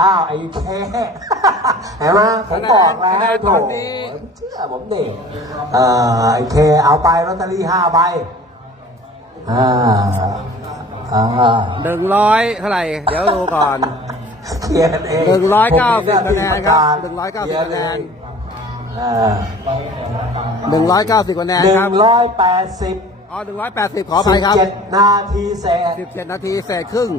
อ้าวไอ้เคเห็นไหมผมบอกแล้วคะแนนโถตอนนี้เชื่อผมดิเอ่อไอ้เคเอาไปลอตเตอรี่ห้าใบอ่าอ่าหนึ่งร้อยเท่าไหร่ เดี๋ยวดูก่อนเคลียร์กันเองหนึ่งร้อยเก้าสิบผมมีคะแนนที่ครับปะกาหนึ่งร้อยเก้าสิบลีคะแนนเออหนึ่งร้อยเก้าสิบคะแนนหนึ่ครังบร้อยแปดสิบอ๋อหนึ่งร้อยแปดสิบขออภัยครับสิบเจ็ดนาทีเศษสิบเจ็ดนาทีเศษครึ่ง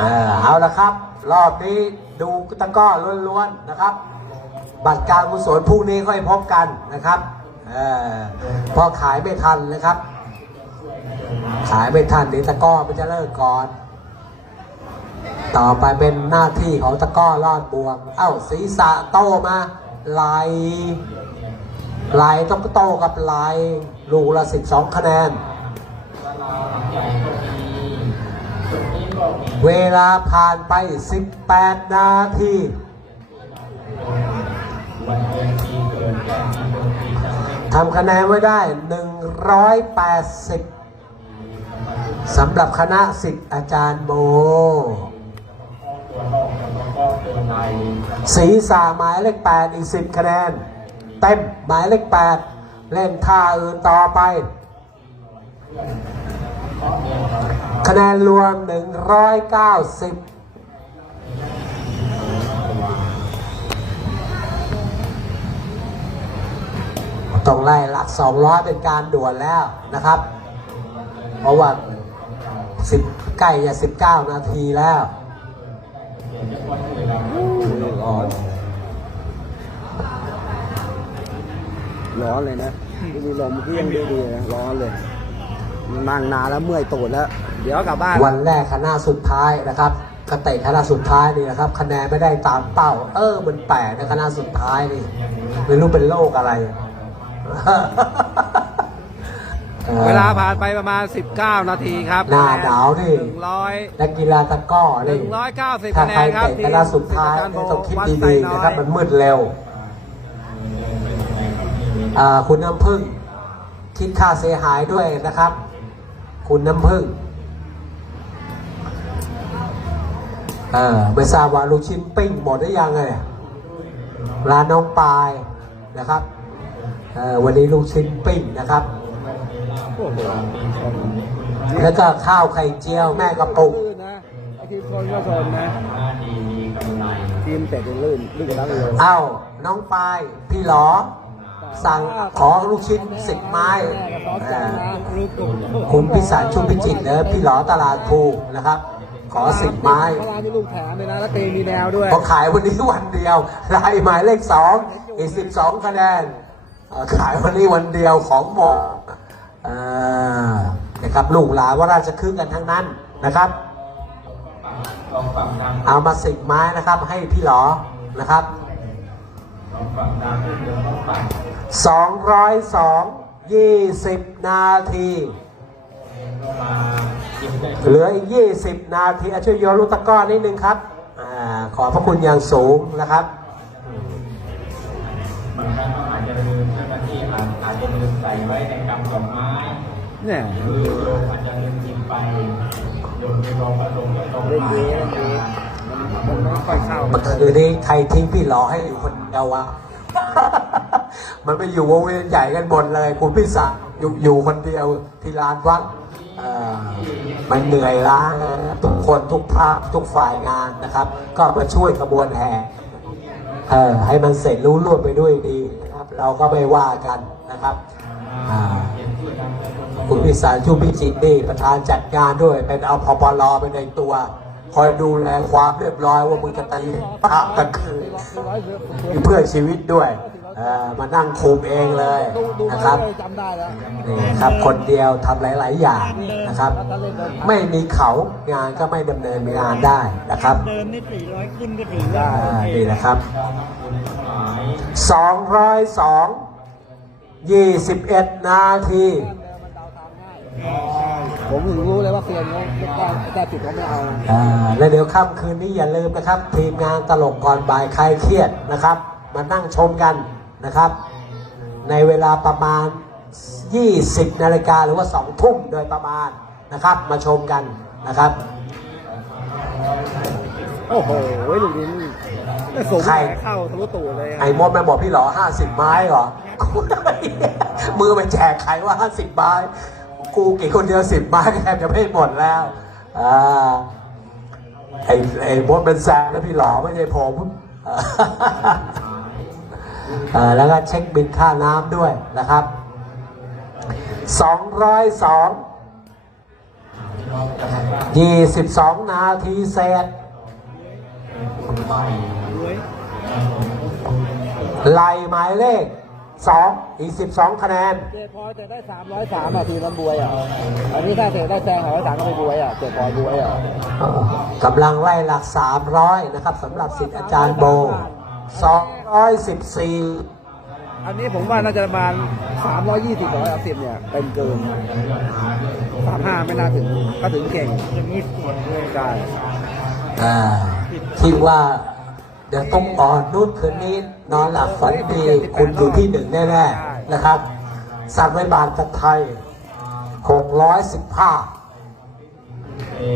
เออเอาละครับ รอบนี้ดูตะก้อล้วนๆนะครับ บัตรการกุศลพรุ่งนี้ค่อยพบกันนะครับออพอขายไม่ทันนะครับ ขายไม่ทันเดี๋ยวตะก้อมันจะเลิกก่อน ต่อไปเป็นหน้าที่ของตะก้อลอดบวง เอ้าศีรษะโตมาไหลไหลต้องโตกับไหลลูกละสิบสองคะแนน เวลาผ่านไป 18 นาทีทำคะแนนไว้ได้ 180สำหรับคณะสิทธิ์อาจารย์โมศีรษะหมายเลข8อีก10คะแนน เต็มหมายเลข8เล่นท่าอื่นต่อไป คะแนนรวม 190ต้องไล่หลัก 200 เป็นการด่วนแล้วนะครับ เพราะว่า10ใกล้จะ19 นาทีแล้วร้อนเลยนะมีลมที่ยังดีๆร้อนเลย นั่งนานแล้วเมื่อยตูดแล้ว เดี๋ยวกลับบ้าน วันแรกคณะสุดท้ายนะครับกเตะคณะสุดท้ายนี่นะครับ คะแนนไม่ได้ตามเป้า เออมันแปลกนะคณะสุดท้ายนี่ไม่รู้เป็นโรคอะไร เวลาผ่านไปประมาณ 19 นาทีครับหน้าหนาวนี่หนึ่งร้อยนักกีฬาตะกร้อนี่190ถ้าคะแนใครนครับเตะคณะสุดท้ายเนี่ยต้องคิดดีๆนะครับ มันมืดเร็วอ่าคุณน้ำพึ่งคิดค่าเสียหายด้วยนะครับ คุณน้ำพึ่งเออไม่ทราบว่าลูกชิ้นปิ้งหมดหรือยังไงร้านน้องปายนะครับเออวันนี้ลูกชิ้นปิ้งนะครับโอ้โหแล้วก็ข้าวไข่เจียวแม่กระปุกลื่นนะไอ้ทีมโซนก็โซนนะทีมเตะจนลื่นลื่นกันแล้วเลยเอ้าน้องปายพี่หลอ สั่งขอลูกชิ้นสิบไม้คุณพิสารชุมพิจิตรเนอพี่หลอตลาดภูนะครับ ขอสิบไม้เมื่านมีลูกแถมเลยนะแล้วเตมีแนวด้วยพอขายวันนี้วันเดียวลายหมายเลขสองอีกสิบสองคะแนนขายวันนี้วันเดียวของหมอนะครับลูกหลานว่าราชคืนกันทั้งนั้นนะครับเอามาสิบไม้นะครับให้พี่หลอนะครับ Phật Nam Đức 202 20 นาที เหลืออีก 20 นาทีอาช่วยโยนลูกตะก้อนนิดนึงครับอขอพระคุณอย่างสูงนะครับบางครั้งอาจจะลืมเจ้าหน้าที่อาจจะลืมใส่ไว้ในกำดอกไม้เนี่ยคือโยมอาจจะลืมกินไปโยนไปรอพระสงกระโองมาเมื่อคืนนี้ใครทิ้งพี่หลอให้อยู่คนเดียววะ มันไปอยู่วงเวียนใหญ่กันหมดเลยคุณพี่ศักดิ์อยู่อยู่คนเดียวที่ลานวัดเอ่อมันเหนื่อยล้าทุกคนทุกภาคทุกฝ่ายงานนะครับ ก็มาช่วยกระบวนแห่ให้มันเสร็จรู้รวดไปด้วยดีนะครับ เราก็ไม่ว่ากันนะครับคุณพิสารชุมพิจิตรนี่ประธานจัดงานด้วย เป็นเอาพปลไปในตัว คอยดูแลความเรียบร้อยว่ามึงจะตีพระกันคืนเพื่อชีวิตด้วย มานั่งคุมเองเลยดูดูนะครับมาเลยจำได้แล้วนี่ครับคนเดียวทำหลาย ๆ อย่างนะครับ ไม่มีเขางานก็ไม่ดำเนินงานได้นะครับเดินนี่สี่ร้อยขึ้นก็ถือว่าอ่านี่นะครับ202 21นาทีผมถึงรู้เลยว่าเซียนเขาไม่กล้าไม่กล้าจุดเขาไม่เอาอ่าและเดี๋ยวค่ำคืนนี้อย่าลืมนะครับ ทีมงานตลกก่อนบ่ายคลายเครียดนะครับ มานั่งชมกัน นะครับ ในเวลาประมาณ 20 นาฬิกาหรือว่า 2 ทุ่มโดยประมาณนะครับ มาชมกันนะครับ โอ้โหลูกนี้นี่สูงใครเข้าทะลุตูดเลยไอ้มดมันบอกพี่หลอห้าสิบไม้เหรอ มือมันแจกใครว่าห้าสิบไม้ กูกี่คนเดียวสิบไม้แทบจะไม่หมดแล้วอ่าไอ้ไอ้มดเป็นแซงแล้วพี่หลอไม่ใช่ผมเอ่อ แล้วก็เช็คบินค่าน้ำด้วยนะครับสองร้อยสองยี่สิบสองนาทีเศษรวยไล่หมายเลขสองอีกสิบสองคะแนน เจพอจะได้สามร้อยสามอะทีมันบวยอะ อันนี้ถ้าเสกได้แซงร้อยสามก็ไปบวยอะ เจพอบวยอะกำลังไล่หลัก 300 นะครับสำหรับสิทธิ์อาจารย์โบ 214อันนี้ผมว่าน่าจะประมาณสามร้อยยี่สิบร้อยสิบเนี่ยเป็นเกินสามห้าไม่น่าถึงก็ถึงเก่งอย่างนี้สวยเลยใช่อ่าคิดว่า เดี๋ยวต้องอ่อนนุ่นคืนนี้ นอนหลับฝันดีคุณอยู่ที่หนึ่งแน่ๆนะครับสัตว์ไว้บานตะไทย615แต่เอ่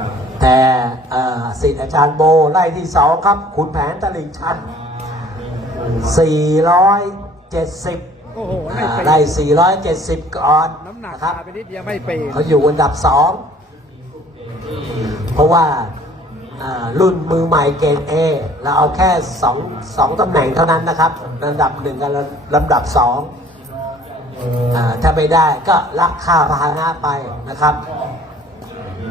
อสิ ทธิ์อาจารย์โบไล่ที่สองครับคุณแผนตลิ่งชัน 470โอ้โหไม่อ่าเป็นได้470 ก่อนน้ำหนักนะครับพาไปนิดเดียวไม่เป็นเขาอยู่อันดับสองเพราะว่าอ่ารุ่นมือใหม่เกรดเอเราเอาแค่สองสองตำแหน่งเท่านั้นนะครับลำดับหนึ่งกับลำดับสองอ่าถ้าไม่ได้ก็รับค่าพาหนะไปนะครับ มือ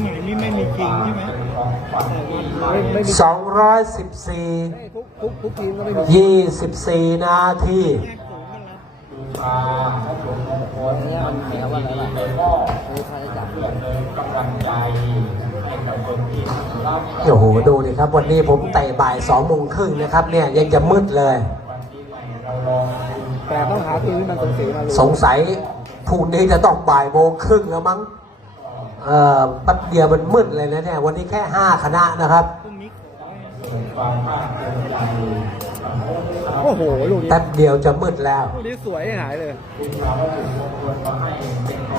ใหม่นี่ไม่มีจริงใช่ไหมไม่ไม่มี214ทุกทุกทุกทีมก็ไม่มี24นาทีแยกสูงกันแล้วอันนี้มันแหมว่าอะไรล่ะไม่ใช่จับโอ้โหดูดิครับ วันนี้ผมเตะบ่ายสองโมงครึ่งนะครับ เนี่ยยังจะมืดเลย แต่ต้องหาทีมที่มันสูสีมาสงสัยพรุ่งนี้จะต้องบ่ายโมงครึ่งแล้วมั้งเอ่อแป๊บเดียวมันมืดเลยนะเนี่ย วันนี้แค่ห้าคณะนะครับพรุ่งนี้ขอให้โอ้โหลูกนี้แป๊บเดียวจะมืดแล้ว ลูกนี้สวยหายเลย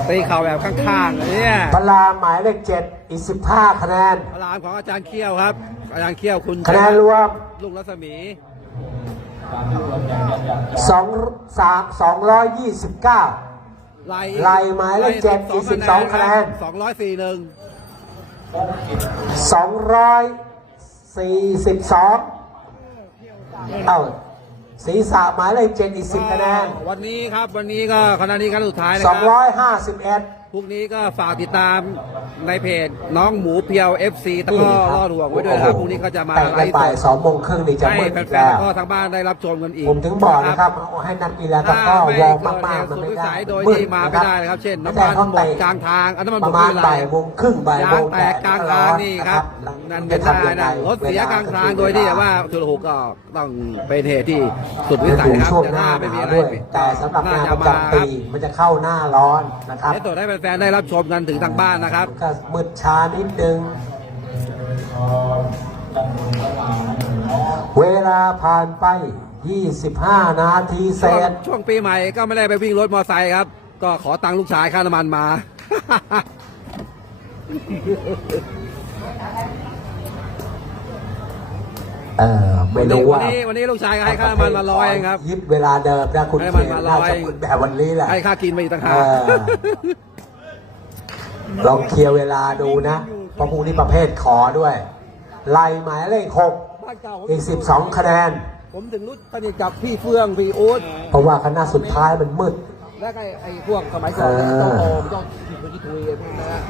ตีเข่าแบบข้างๆเลยเนี่ยพลาหมายเลขเจ็ดอีกสิบห้าคะแนนพลามของอาจารย์เคี้ยวครับ อาจารย์เคี้ยวคุณคะแนนรวม ลูกรัศมี สองสามสองร้อยยี่สิบเก้าไล่ไล่หมายเลขเจ็ดอีก12คะแนนสองร้อยสี่หนึ่งสองร้อยสี่สิบสองเอ้าศีรษะหมายเลขเจ็ดอีกสิบคะแนน วันนี้ครับวันนี้ก็คณะนี้คณะสุดท้ายนะสคองร้รัอยห้าสิบเอ็ด พรุ่งนี้ก็ฝากติดตามในเพจน้องหมูเพียว FC ตะกร้อรอดห่วงไว้ด้วยนะครับพรุ่งนี้ก็จะมาแต่ไลไปฟ์บ่ายสสดองโมงครึ่งนี่จะให้มืดแฟอีนกๆแล้แล้ววก็ทางบ้านได้รับชมกันอีกผมถึงบอกนะครับเอาให้นักกีฬาตะกร้อวอร์มมากๆมันไม่ได้สายโดยที่มาไม่ได้นะครับ เช่นน้ำมันหมดกลางทางอันน้ำมันหปมระดมาณเวลาบ่ายโมงครึ่งบ่ายโมยางงแตกกลางทางนี่ครับ นั่นไม่ได้นะรถเสียกลางทางโดยที่ว่าทุลหุกก็ต้องเป็นเหตุที่สุดวิสัยอยู่ครับช่วงจะหน้าไม่หมีนาวอะไรด้วย แต่สำหรับงานประจำปีมันจะเข้าหน้าร้อนนะครับให้ตรวจให้แฟนๆได้รับชมกันถึงทางบ้านนะครับก็มืดช้านิดนึง เวลาผ่านไป 25 นาทีเศช่วงษช่วงปีใหม่ก็ไม่ได้ไปวิ่งรถมอเตอร์ไซค์ครับ ก็ขอตังค์ลูกชายค่าน้ำมันมา เออไม่รู้ว่าวันนี้วันนี้ลูกชายก็ให้ค่าน้ำมันมาร้อยเองครับยึดเวลาเดิมนะคุณให้เขมันมมาน่าร้อยจะเหมือนแบบวันนี้แหละให้ค่ากินไปอีกต่างหากเออ ลองเคลียร์เวลาดูนะเพราะพรุ่งนี้ประเภทขอด้วย ไล่หมายเลขหกบ้านเก่าผมอีก12คะแนน ผมถึงรู้สนิทกับพี่เฟื่องพี่อู๊ดเพราะว่าคณะสุดท้ายมันมืด และไอ้ไอ้พวกสมัยก่อนเนี่ยเออเจ้าโอมเจ้าผิดคนที่ทุยไอ้พวกนั้นนะ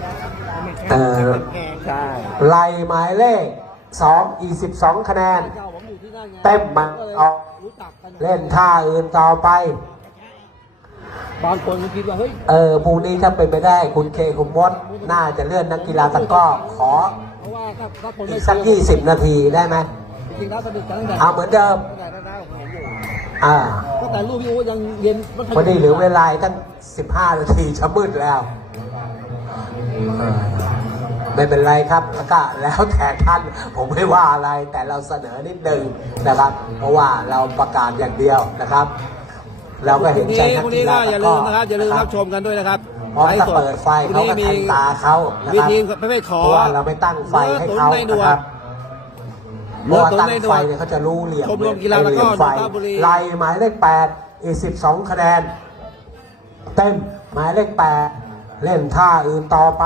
เออแพงใช่ไล่หมายเลข2อีก12คะแนนเจ้าผมอยู่ที่นั่นไงเต็มมันก็เลยออกรู้จักกันเล่นท่าอื่นต่อไป บางคนก็คิดว่าเฮ้ยเออพรุ่งนี้ถ้าเป็นไปได้คุณเคคุณมดน่าจะเลื่อนนักกีฬาตะกร้อขอเพราะว่าถ้าถ้าคนอีไม่กสัก20นาทีได้ไหมจริงๆแล้วสนิทกันตั้งแต่เอาเหมือนเดิม ตั้งแต่แรกๆผมเห็นอยู่อ่าตั้งแต่ลูกพี่อู๊ดยังเรียนมัธยมวันนี้เหลือเวลาอีกตั้ง15นาทีจะมืดแล้วเออไม่เป็นไรครับแล้วก็แล้วแต่ท่านผมไม่ว่าอะไรแต่เราเสนอนิดนึงนะครับ เพราะว่าเราประกาศอย่างเดียวนะครับ เราก็พเห็รุ่นงใจนี้นักพรุ่งกีนี้ฬาก็อย่าตะกลืร้มนะครับอย่าลืมนะครัรับบชมกันด้วยนะครับพร้อมกับเปิดไฟเขาก็ทันตาเขานะมีครับทีมประเภทขอเพราะว่าเราไม่ตั้งไฟให้เขาเนื้อตุ๋นในด่วนนะครับเพเนื้ราะอว่าตุ๋นตั้งในด่ไฟวนเนี่ยเขาจะรู้เหลี่ยมชมรมกีฬาเหลี่ยมตะกร้อไฟนนทบุรีไล่หมายเลขแปดอีกสิบสองคะแนน เต็มหมายเลขแปดเล่นท่าอื่นต่อไป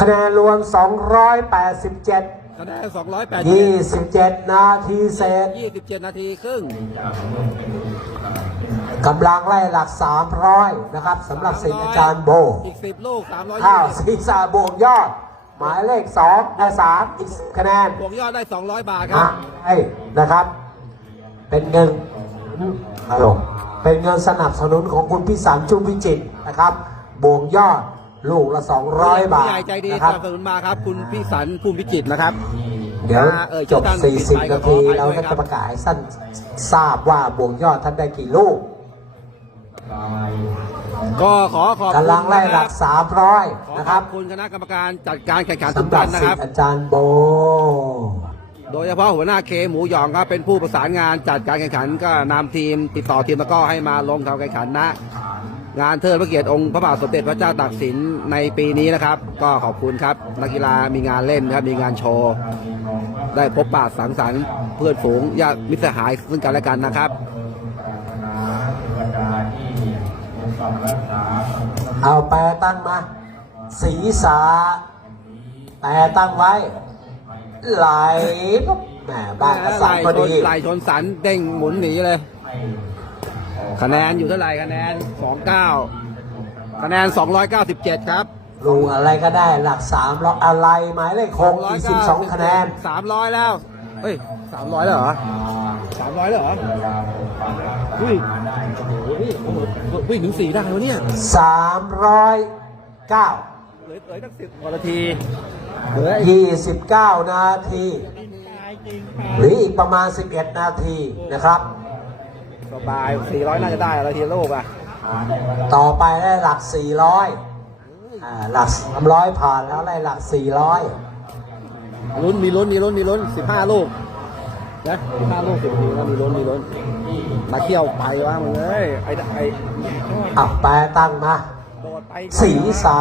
คะแนนรวม 287 คะแนน208 27นาทีเศษ27นาทีครึ่งกำลังไล่หลัก300นะครับสำหรับสิทธิ์อาจารย์โบ อีก10ลูกข้าว320ศีรษะบวกยอด หมายเลข2และ3อีก10คะแนนบวกยอดได้200บาทครัอะบให้นะครับ เป็นเงินฮัลโหลเป็นเงินสนับสนุนของคุณพิสารจุมพิจิตรนะครับบวกยอด ลูกละ 200 บาทผู้ใหญ่ใจดีนะสครับนับสนุนมาครับ คุณพิสันภูมิพิจิตรนะครับ เดี๋ยวอ่าเอ่ยจบ ชื่อท่าน40 นาทีขออภัยเราด้วยก็ครัจะบประกาศให้สั้นทราบว่าบวกยอดท่านได้กี่ลูกก็ขอขอบคุณกำลังไล่หลัก ขอ300 นะขครัอบบคุณคณะกรรมการจัดการแข่งขันทุกสำหรัท่าบนนะสิคทรับธิ์อาจารย์โบ โดยเฉพาะหัวหน้าเคหมูหยองครับเป็นผู้ประสานงานจัดการแข่งขันก็นำทีมติดต่อทีมแล้วก็ให้มาลงทำแข่งขันนะ งานเทิดพระเกียรติองค์พระบาทสมเด็จพระเจ้าตากสินในปีนี้นะครับ ก็ขอบคุณครับนักกีฬามีงานเล่นครับมีงานโชว์ ได้พบปะสังสรรค์เพื่อนฝูงญาติมิตรสหายซึ่งกันและกันนะครับเอาแปรตั้งมาศีรษะแปรตั้งไว้ ไหลปุ๊บแหมบ้านกระสันพอดีไหลชนสันเด้งหมุนหนีเลย คะแนนอยู่เท่าไหร่คะแนน29คะแนน297ครับลูกอะไรก็ได้หลักสามล็อกอะไรหมายเลขหกอีกสิบสองคะแนน300แล้วเฮ้ย300แล้วเหรอ300แล้วเหรออุ้ยโอ้โหนี่โอ้โหวิ่งถึง4ได้วะเนี่ยสามร้อยเก้าเหลือเหลือตั้งสิบกว่านาทีเหลืออีกยี่สิบเก้านาทีตายจริงหรืออีกประมาณ11นาทีนะครับ สบาย400น่าจะได้แล้วทีละลูกอะต่อไปได้หลัก400อ่าหลัก300ผ่านแล้วได้หลัก400ลุ้นมีลุ้นมีลุ้นมีลุ้น15ลูกนะ15ลูก10ทีแล้วมีลุ้นมีลุ้นมาเที่ยวไปว่ามึงเอ้ยไอ้ไอ้อะแปรตั้งมาโดดไปศีรษะ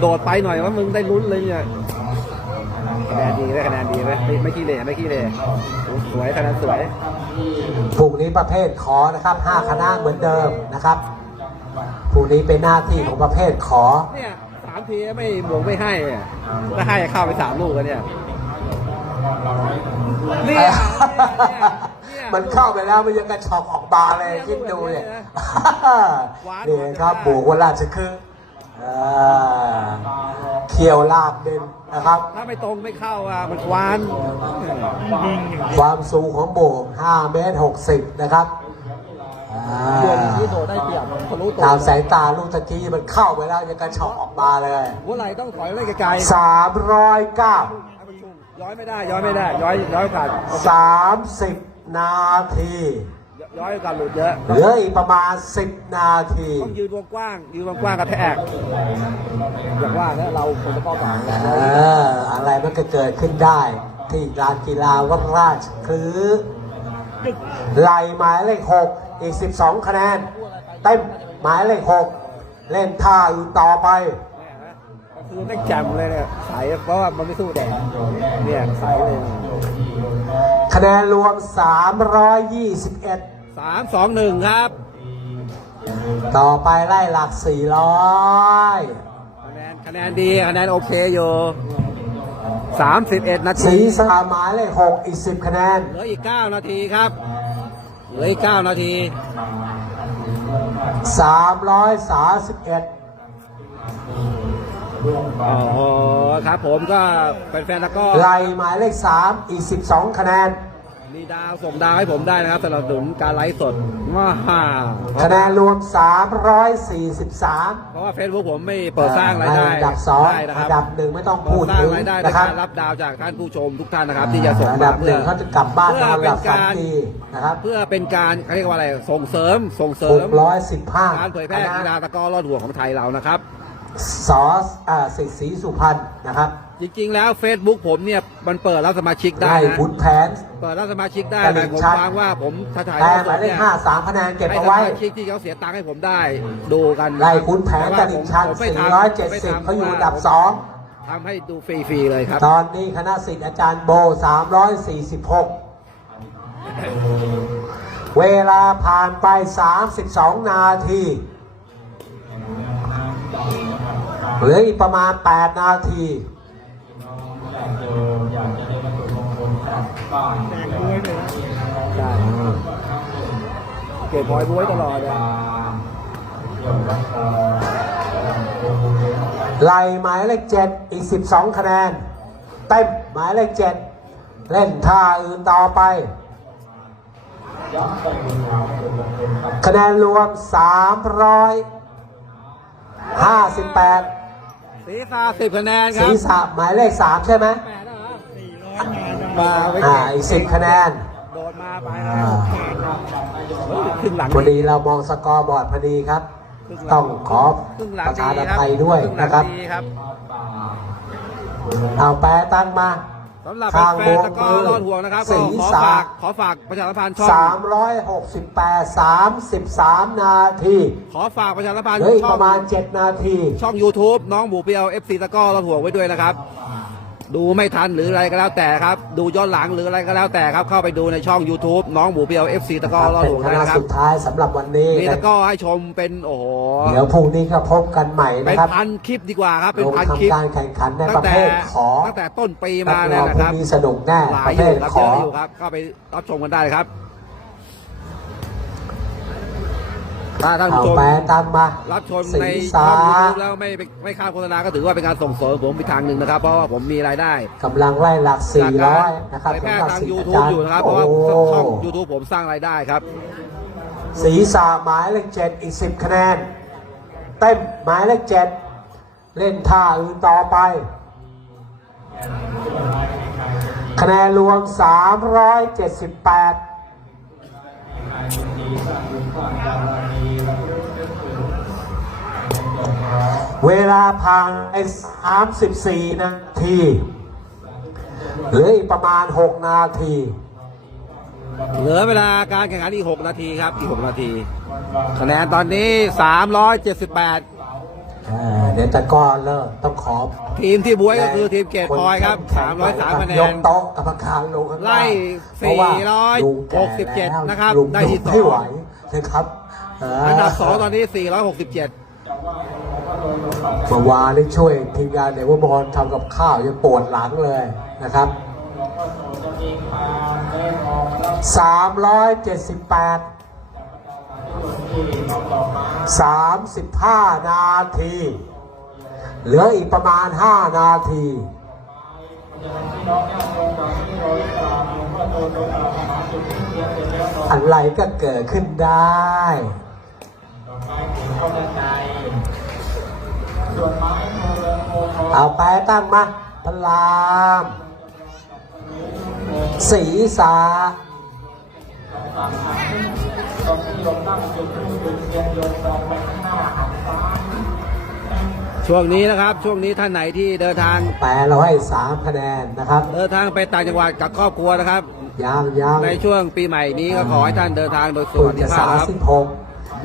โดดไปหน่อยว่ามึงได้ลุ้นเลยเนี่ย คะแนนดีได้คะแนนดีไหมไม่ไม่ขี้เหร่ไม่ขี้เหร่สวยคะแนนสวยพรุ่งนี้ประเภทขอนะครับ5คณะเหมือนเดิมนะครับพรุ่งนี้เป็นหน้าที่ของประเภทขอเนี่ยสามทีไม่บวกไม่ให้อะถ้าให้เข้าไปสามลูกแล้วเนี่ยเนี่ยเนี่ยเนี่ยมันเข้าไปแล้วมันยังกระชอกออกบาเลยคิดดูเนี่ยหวานนี่ครับบวกว่าราชคืออ่า เขียวลากเด่นนะครับ ถ้าไม่ตรงไม่เข้าอะมันคว้านยิงอย่างความสูงของโบก5เมตร60 นะครับอ่าโดนที่โดดได้เปรียบทะลุตัวตามสายตาลูกตะกี้มันเข้าไปแล้วยังกระชอกออกมาเลยหัวไหล่ต้องถอยไล่ไกล309ๆย้อยไม่ได้ย้อยไม่ได้ย้อยย้อยโอกาส30นาที ย้อยโอกาสหลุดเยอะเหลืออีกประมาณ 10 นาทีต้องยืนวงกว้างยืนวงกว้างกระแทกอย่างว่านะเราคนจะเข้าต่างเอออะไรมันก็เกิดขึ้นได้ ที่ลานกีฬาวัดราชคือไล่หมายเลขหกอีก 12 คะแนนเต็มหมายเลขหกเล่นท่าอื่นต่อไปคือแม่งแจ่มเลยเนี่ยใสเพราะว่ามันไม่สู้แดดเนี่ยใสเลยคะแนนรวม 321 สามสองหนึ่งครับ ต่อไปไล่หลัก400คะแนนคะแนนดีคะแนนโอเคอยู่สามสิบเอ็ดนาสีทีสาหมายเลขหกอีก10คะแนน เหลืออีกเก้านาทีครับเหลืออีกเก้านาที331โอ้โหครับผมก็เป็นแฟนๆแล้วก็ไล่หมายเลข3อีก12คะแนน มีดาวส่งดาวให้ผมได้นะครับสำหรับสนุนการไลฟ์สดว้าคะแนนรวม 343 เพราะว่าเฟซบุ๊กผมไม่เปิดสร้างรายได้อันดับสองได้นะคอัรับนดับหนึ่งไม่ต้องเปิพูดดสร้างถึงรายได้ในนะครับการรับดาวจากท่านผู้ชมทุกท่านนะครับ ที่จะส่งอันมาดับหเพื่นึ่องเขาจะกลับบ้านนอนหเพื่ลัอบเป็ฝันนการดีนะครับเพื่อเป็นการเขาเรียกว่าอะไรส่งเสริมส่งเสริม615 การเผยแพร่กีฬาตะกร้อรอดห่วงของไทยเรานะครับ สออ่าสิทธิศรีสุพรรณนะครับจริงๆแล้ว Facebook ผมเนี่ยมันเปิดรับสมาชิกได้ไล่นะขุนแผน เปิดรับสมาชิกได้ตแต่ลิ่งผมชันฟังว่าผมถ้าถ่ายแต่ทอดหสมายดเลเนี่ขยห้าสามคะแนนเก็บให้เอาสไว้ มาชิกที่เขาเสียตังค์ให้ผมได้ดูกันไล่ขุนแผนต่ตว่าลิ่งชัน ผมไม่ทำ470 เขาอยู่อันดับสองทำให้ดูฟรีๆเลยครับ ตอนนี้คณะสิทธิ์อาจารย์โบ 346 เวลาผ่านไป 32 นาที เหลืออีกประมาณ 8 นาทีอยากเจออยากจะได้วัตถุมงคลกลับบ้านแตกด้วยเลยนะใช่เก็บพอยบวยตลอดเลยเกี่ยวกับเอ่อไล่หมายเลขเจ็ดอีก 12 คะแนน เต็มหมายเลขเจ็ดเล่นท่าอื่นต่อไปย้อนไปดูวัตถุมงคลกับคะแนนรวม 358 ศีรษะสิบคะแนนครัศีบรษะหมายเลข3ใช่ไหมสี่ร้อยงานมาไว้อ่าเก็บอีก10คะแนน โดดมาไปอ่า เฮ้ยขึ้นหลังพอดีเรามองสกอร์บอร์ดพอดีครับ ต้องขอครึ่งหลัปงระธานดีอครับภัยด้วยรึ่งหลังนะครับดีครับ เอาแปรตั้งมา สำหรับข้างแฟโบนกๆตะกร้อมือรอดห่วงนะครับศีก็รขอษะ ฝากขอฝากประชาสัมพันธ์ช่อง368 33 นาทีขอฝากประชาสัมพันธ์เหลืออีกช่ปองระมาณ 7 นาที ช่อง YouTube น้องหมูเปียว FC ตะกร้อรอดห่วงไว้ด้วยนะครับ ดูไม่ทันหรืออะไรก็แล้วแต่ครับ ดูย้อนหลังหรืออะไรก็แล้วแต่ครับ เข้าไปดูในช่อง YouTube น้องหมูเปียว FC ตะกร้อรอดเป็นห่วงคได้ณะนะครับสุดท้ายสำหรับวันนี้มีนะตะกร้อให้ชมเป็นโอ้โหเดี๋ยวพรุ่งนี้ก็พบกันใหม่เป็นะนครับพันคลิปดีกว่าครับ เป็นลงพันคลิปทำการแข่งขันในตั้ประงแต่เภทขอตั้งแต่ต้นปีรัมาบเนี่รยองนะพครุ่รับงนี้สนุกแน่หลาปยระอเภยู่ทครับขเยอ อะอยู่ครับเข้าไปรับชมกันได้ครับ ถ้าท่านเอาผู้ชมแปรตั้งมารับชมศีในรช่ษะองยูทูบแล้วไม่ไม่ค่าโฆษณาก็ถือว่าเป็นการส่งเสริมผมอีกทางหนึ่งนะครับเพราะว่าผมมีรายได้กำลังไล่หลักจากการ400นะครับเผยแพร่สำหรับทางสิทยูธิ์อาทูบจารย์อยู่นะครับเพราะว่าโอ้ช่องยูทูบผมสร้างรายได้ครับศีรษะหมายเลขเจ็ดอีก10คะแนนเต็มหมายเลขเจ็ดเล่นท่าอื่นต่อไป คะแนนรวม 378 เวลาผ่านไป34นาทีเหลืออีกประมาณ6นาที เหลือเวลาการแข่งขันอีก 6 นาทีครับ อีก 6 นาที คะแนนตอนนี้ 378เออเดี๋ยวจะก้อนเลิกต้องขอทีมที่บวยก็คือทีมเกตพลอยครับ 303คะแนยน กโต๊ะกรรมการลงข้างางไล่เพราะว่าลุงแก่467แล้วนะครับลุงได้ที่สอง ไม่ไหวนะครับเอันดับ 2 ตอนนี้ 467 เมื่อวานได้ช่วยทีมงานเดวบอลทำกับข้าวยังปวดหลังเลยนะครับ 378 35 นาที เหลืออีกประมาณ 5 นาที อะไรก็เกิดขึ้นได้ เอาแปรตั้งมาพลามศีรษะช่วงนี้นะครับช่วงนี้ท่านไหนที่เดินทางแปรเราให้สามคะแนนนะครับ เดินทางไปต่างจังหวัดกับครอบครัวนะครับยังยังในช่วงปีใหม่นี้ก็ขอให้ท่านเดินทางโดยสคุวัณสดิจะภาสาพมครับสิ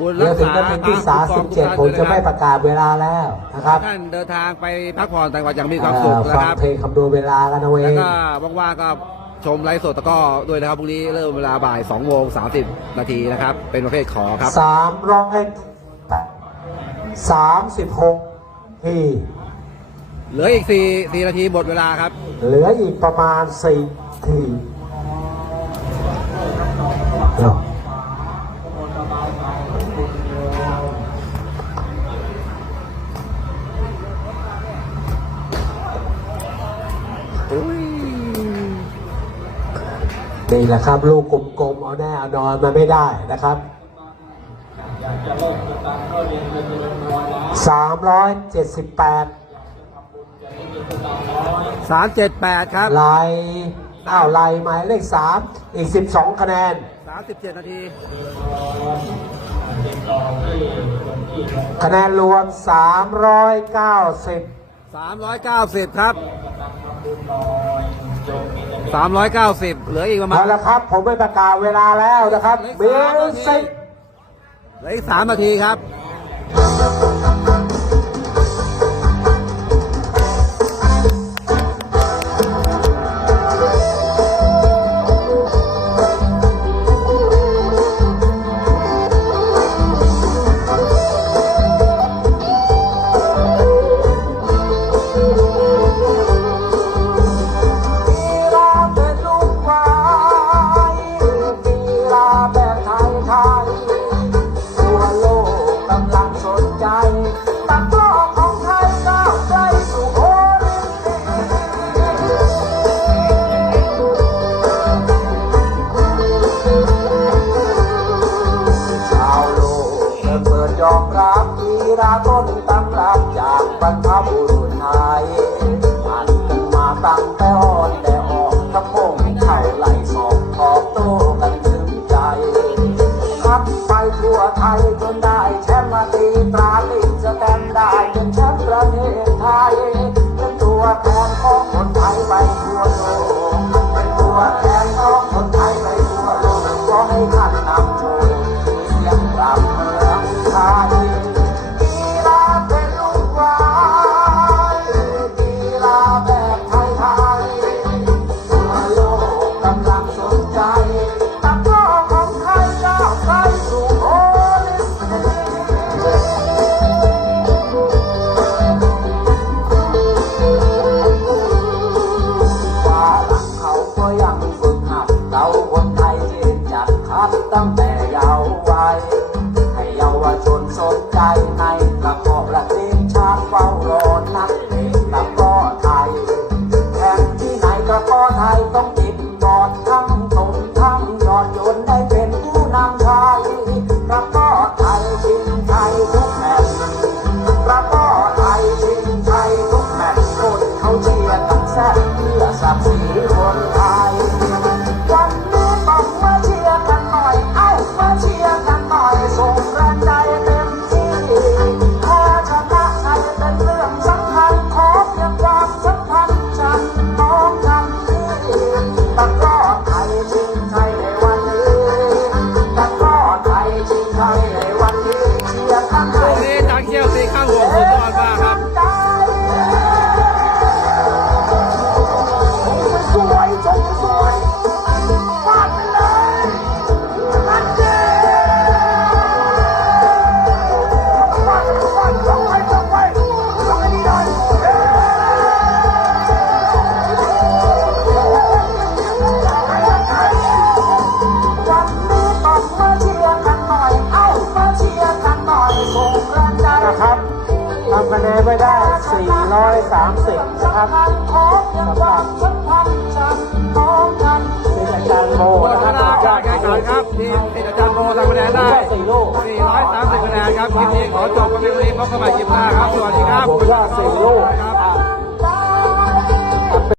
บหกบุญเดี๋รัยวกถึงษานาทีที่ทสางมผู้สิกบองเจ็ดทุกผมจะท่านไม่นะคปรับระกาศเวลาแล้วนะครับท่านเดินทางไปพักผ่อนต่างจังหวัดอย่างมีความเอ่สุขอนะฟังครับเพลงคำนวณเวลากันเอาเอแล้วง ก็ว่างๆก็ชมไลฟ์สดตะกร้อด้วยนะครับพรุ่งนี้เริ่มเวลาบ่าย2โมง30 นาทีนะครับ เป็นประเภทขอครับ สามร้อยสามสิบหกทีเหลืออีก4 4นาทีหมดเวลาครับ เหลืออีกประมาณสี่ที นี่แหละครับ ลูกกลมๆเอาแน่เอานอนมาไม่ได้นะครับสามร้อยเจ็ดสิบแปดสามเจ็ดแปดครับลายอ้าวลายหมายเลขสามอีกสิบสองคะแนนสามสิบเจ็ดนาทีคะแนนรวมสามร้อยเก้าสิบสามร้อยเก้าสิบครับ สามร้อยเก้าสิบเหลืออีกประมาณ เอแล้วครับ ผมไม่ประกาศเวลาแล้วนะครับเบสิเหลืออีกสามนาทีครับ Hare honra สมายยิมนาครับ สวัสดีครับ ผมชาติง